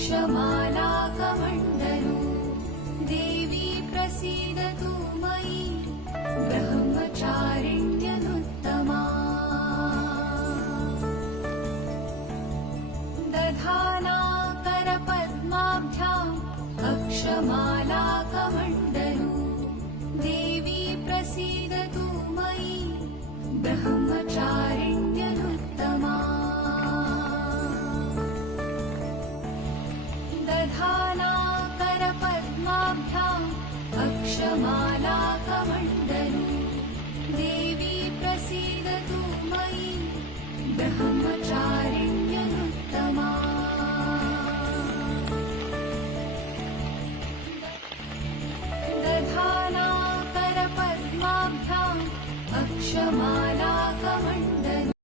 अक्षमालाकमण्डलू देवी प्रसीदतु मयि ब्रह्मचारिण्यनुत्तमा दधाना करपद्माभ्याम् अक्षमालाकमण्डलू देवी प्रसीदतु मयि ब्रह्मचारिण्यनुत्तमा दधाना करपद्माभ्याम् अक्षमाला